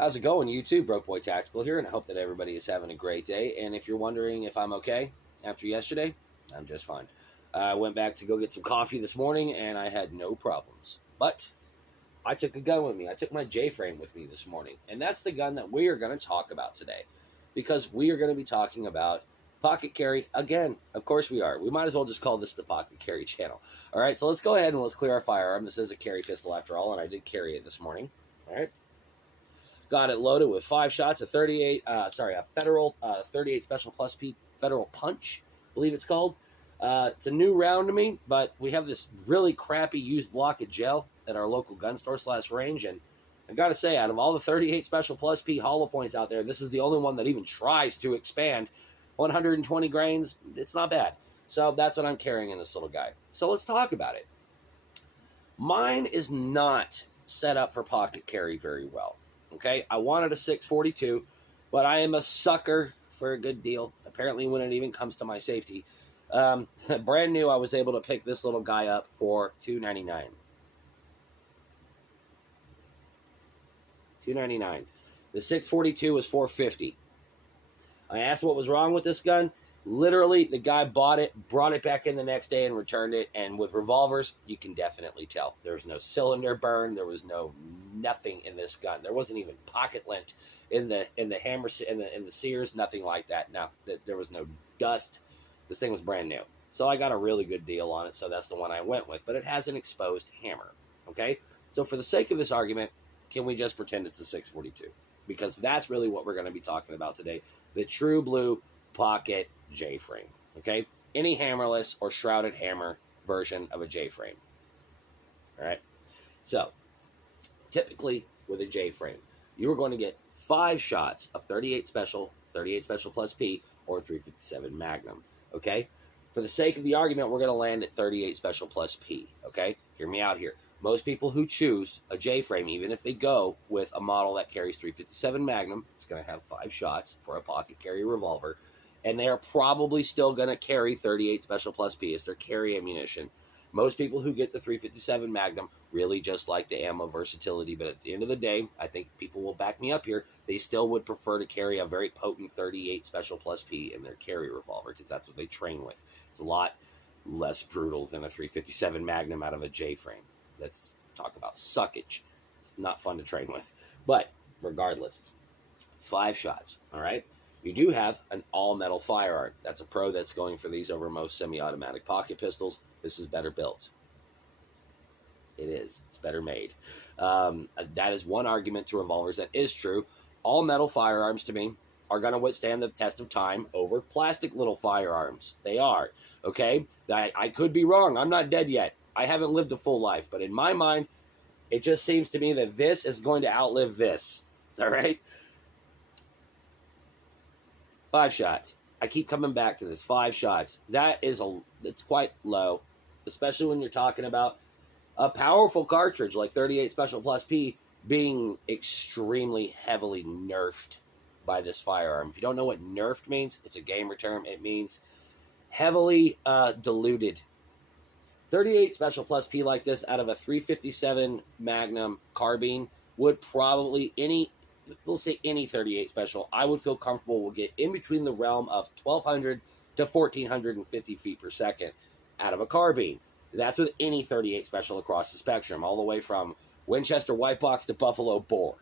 How's it going, YouTube? Broke Boy Tactical here, and I hope that everybody is having a great day. And if you're wondering if I'm okay after yesterday, I'm just fine. I went back to go get some coffee this morning, and I had no problems. But I took a gun with me. I took my J-frame with me this morning, and that's the gun that we are going to talk about today, because we are going to be talking about pocket carry again. Of course we are. We might as well just call this the pocket carry channel. All right, so let's go ahead and let's clear our firearm. This is a carry pistol after all, and I did carry it this morning. All right. Got it loaded with 5 shots, a Federal 38 Special Plus P Federal Punch, I believe it's called. It's a new round to me, but we have this really crappy used block of gel at our local gun store / range, and I gotta say, out of all the 38 Special Plus P hollow points out there, this is the only one that even tries to expand. 120 grains, it's not bad. So that's what I'm carrying in this little guy. So let's talk about it. Mine is not set up for pocket carry very well. Okay, I wanted a 642, but I am a sucker for a good deal, apparently when it even comes to my safety. Brand new, I was able to pick this little guy up for $2.99. $2.99. The 642 was $4.50. I asked what was wrong with this gun. Literally, the guy bought it, brought it back in the next day and returned it. And with revolvers, you can definitely tell. There was no cylinder burn. There was nothing in this gun. There wasn't even pocket lint in the hammer, in the sears, nothing like that. No, there was no dust. This thing was brand new. So I got a really good deal on it, so that's the one I went with. But it has an exposed hammer, okay? So for the sake of this argument, can we just pretend it's a 642? Because that's really what we're going to be talking about today. The true blue pocket J-frame, okay? Any hammerless or shrouded hammer version of a J-frame, all right? So typically with a J-frame, you are going to get 5 shots of 38 Special Plus P, or 357 Magnum, okay? For the sake of the argument, we're going to land at 38 Special Plus P, okay? Hear me out here. Most people who choose a J-frame, even if they go with a model that carries 357 Magnum, it's going to have 5 shots for a pocket carry revolver, and they are probably still going to carry 38 Special Plus P as their carry ammunition. Most people who get the 357 Magnum really just like the ammo versatility, but at the end of the day, I think people will back me up here, they still would prefer to carry a very potent 38 Special Plus P in their carry revolver, because that's what they train with. It's a lot less brutal than a 357 Magnum out of a J-frame. Let's talk about suckage. It's not fun to train with. But regardless, 5 shots, all right? You do have an all-metal firearm. That's a pro that's going for these over most semi-automatic pocket pistols. This is better built. It is. It's better made. That is one argument to revolvers that is true. All-metal firearms, to me, are going to withstand the test of time over plastic little firearms. They are, okay? I could be wrong. I'm not dead yet. I haven't lived a full life, but in my mind, it just seems to me that this is going to outlive this, all right? 5 shots. I keep coming back to this. 5 shots. It's quite low, especially when you're talking about a powerful cartridge like 38 Special Plus P being extremely heavily nerfed by this firearm. If you don't know what nerfed means, it's a gamer term. It means heavily diluted. 38 Special Plus P like this out of a 357 Magnum carbine would probably, we'll say any 38 Special, I would feel comfortable will get in between the realm of 1,200 to 1,450 feet per second out of a carbine. That's with any 38 Special across the spectrum, all the way from Winchester White Box to Buffalo Bore,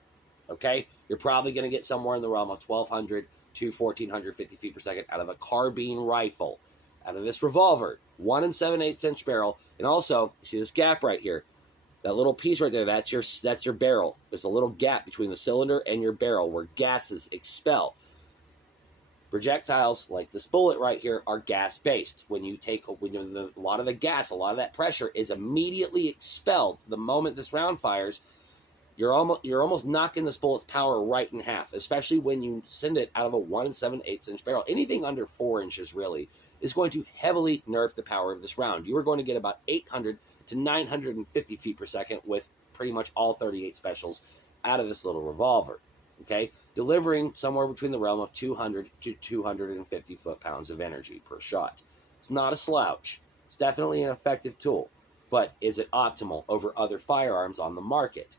okay? You're probably going to get somewhere in the realm of 1,200 to 1,450 feet per second out of a carbine rifle. Out of this revolver, 1 7/8 inch barrel, and also, you see this gap right here, that little piece right there, that's your barrel. There's a little gap between the cylinder and your barrel where gases expel. Projectiles like this bullet right here are gas-based. A lot of the gas, a lot of that pressure is immediately expelled. The moment this round fires, you're almost knocking this bullet's power right in half, especially when you send it out of a 1 7/8 inch barrel. Anything under 4 inches really is going to heavily nerf the power of this round. You are going to get about 800 to 950 feet per second with pretty much all 38 Specials out of this little revolver, okay? Delivering somewhere between the realm of 200 to 250 foot-pounds of energy per shot. It's not a slouch. It's definitely an effective tool, but is it optimal over other firearms on the market?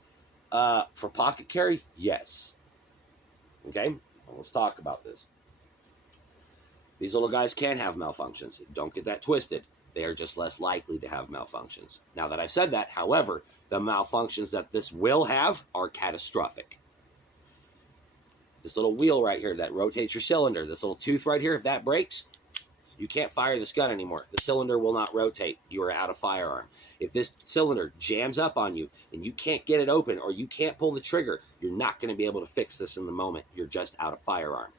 For pocket carry, yes. Okay, well, let's talk about this. These little guys can have malfunctions. Don't get that twisted. They are just less likely to have malfunctions. Now that I've said that, however, the malfunctions that this will have are catastrophic. This little wheel right here that rotates your cylinder, this little tooth right here, if that breaks, you can't fire this gun anymore. The cylinder will not rotate. You are out of firearm. If this cylinder jams up on you and you can't get it open or you can't pull the trigger, you're not going to be able to fix this in the moment. You're just out of firearm.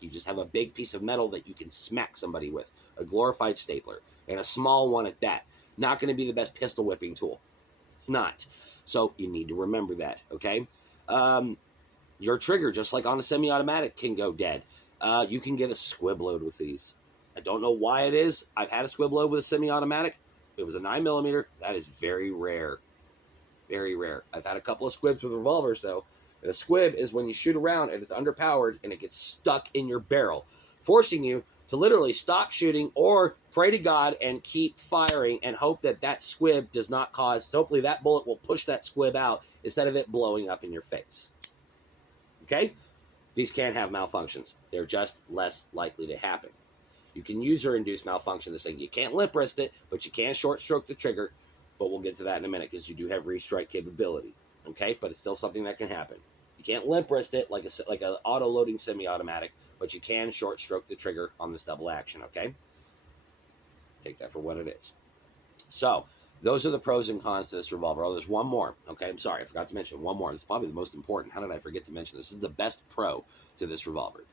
You just have a big piece of metal that you can smack somebody with, a glorified stapler, and a small one at that. Not going to be the best pistol whipping tool. It's not. So you need to remember that, okay? Your trigger, just like on a semi-automatic, can go dead. You can get a squib load with these. I don't know why it is. I've had a squib load with a semi-automatic. It was a 9mm. That is very rare. Very rare. I've had a couple of squibs with revolvers, though. And a squib is when you shoot around and it's underpowered and it gets stuck in your barrel, forcing you to literally stop shooting or pray to God and keep firing and hope that that squib does not cause, hopefully that bullet will push that squib out instead of it blowing up in your face. Okay? These can have malfunctions. They're just less likely to happen. You can user-induced malfunction this thing. You can't limp wrist it, but you can short stroke the trigger. But we'll get to that in a minute because you do have restrike capability. Okay? But it's still something that can happen. You can't limp wrist it like an auto-loading semi-automatic, but you can short stroke the trigger on this double action. Okay? Take that for what it is. So, those are the pros and cons to this revolver. Oh, there's one more. Okay, I'm sorry. I forgot to mention one more. This is probably the most important. How did I forget to mention this? This is the best pro to this revolver.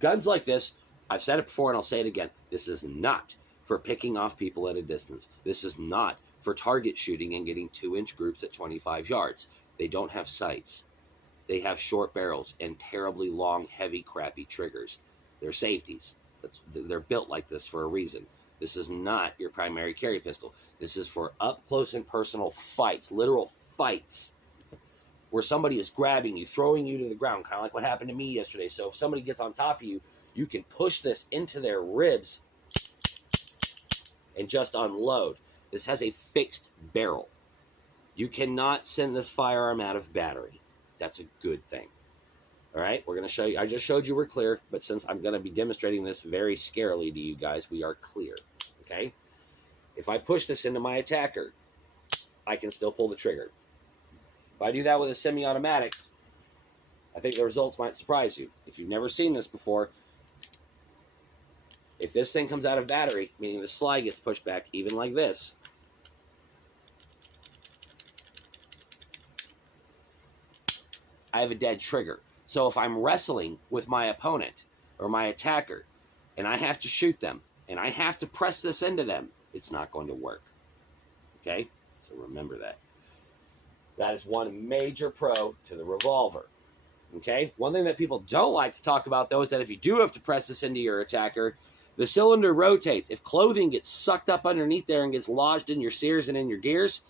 Guns like this, I've said it before and I'll say it again. This is not for picking off people at a distance. This is not for target shooting and getting 2-inch groups at 25 yards. They don't have sights. They have short barrels and terribly long, heavy, crappy triggers. They're safeties. They're built like this for a reason. This is not your primary carry pistol. This is for up close and personal fights, literal fights, where somebody is grabbing you, throwing you to the ground, kind of like what happened to me yesterday. So if somebody gets on top of you, you can push this into their ribs and just unload. This has a fixed barrel. You cannot send this firearm out of battery. That's a good thing. All right, we're going to show you. I just showed you we're clear, but since I'm going to be demonstrating this very scarily to you guys, we are clear. Okay? If I push this into my attacker, I can still pull the trigger. If I do that with a semi-automatic, I think the results might surprise you. If you've never seen this before, if this thing comes out of battery, meaning the slide gets pushed back, even like this, I have a dead trigger. So if I'm wrestling with my opponent or my attacker and I have to shoot them and I have to press this into them, it's not going to work. Okay? So remember that. That is one major pro to the revolver. Okay? One thing that people don't like to talk about, though, is that if you do have to press this into your attacker, the cylinder rotates. If clothing gets sucked up underneath there and gets lodged in your sears and in your gears,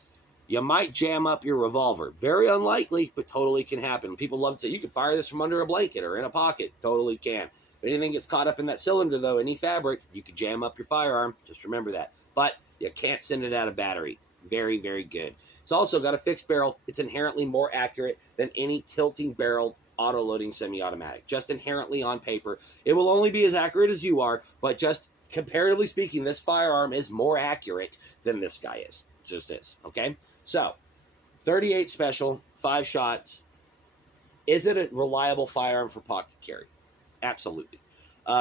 you might jam up your revolver. Very unlikely, but totally can happen. People love to say, you can fire this from under a blanket or in a pocket. Totally can. If anything gets caught up in that cylinder, though, any fabric, you can jam up your firearm. Just remember that. But you can't send it out of battery. Very, very good. It's also got a fixed barrel. It's inherently more accurate than any tilting barreled auto-loading semi-automatic. Just inherently on paper. It will only be as accurate as you are, but just comparatively speaking, this firearm is more accurate than this guy is. It just is, okay? So, 38 special, 5 shots. Is it a reliable firearm for pocket carry? Absolutely.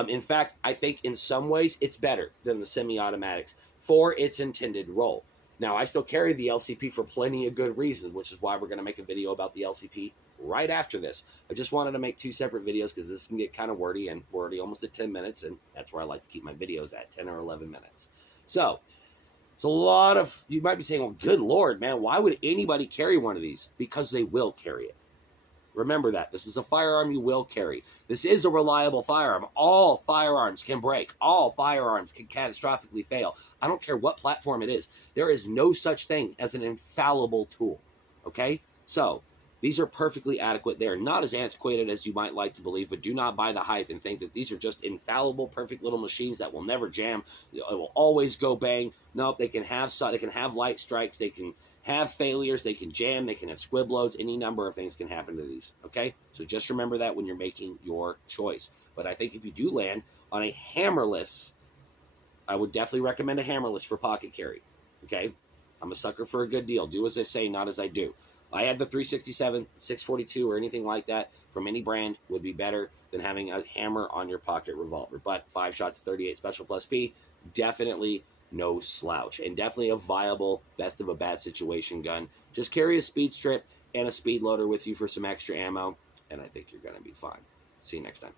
In fact, I think in some ways it's better than the semi-automatics for its intended role. Now, I still carry the LCP for plenty of good reasons, which is why we're going to make a video about the LCP right after this. I just wanted to make 2 separate videos because this can get kind of wordy, and we're already almost at 10 minutes, and that's where I like to keep my videos at, 10 or 11 minutes. So, it's a lot of, you might be saying, well, good Lord, man, why would anybody carry one of these? Because they will carry it. Remember that. This is a firearm you will carry. This is a reliable firearm. All firearms can break. All firearms can catastrophically fail. I don't care what platform it is. There is no such thing as an infallible tool. Okay? So, these are perfectly adequate. They are not as antiquated as you might like to believe, but do not buy the hype and think that these are just infallible, perfect little machines that will never jam. It will always go bang. Nope, they can have light strikes. They can have failures. They can jam, they can have squib loads, any number of things can happen to these, okay? So just remember that when you're making your choice. But I think if you do land on a hammerless, I would definitely recommend a hammerless for pocket carry, okay? I'm a sucker for a good deal. Do as I say, not as I do. I had the 367, 642, or anything like that from any brand would be better than having a hammer on your pocket revolver. But 5 shots, 38 special plus P, definitely no slouch. And definitely a viable, best of a bad situation gun. Just carry a speed strip and a speed loader with you for some extra ammo, and I think you're going to be fine. See you next time.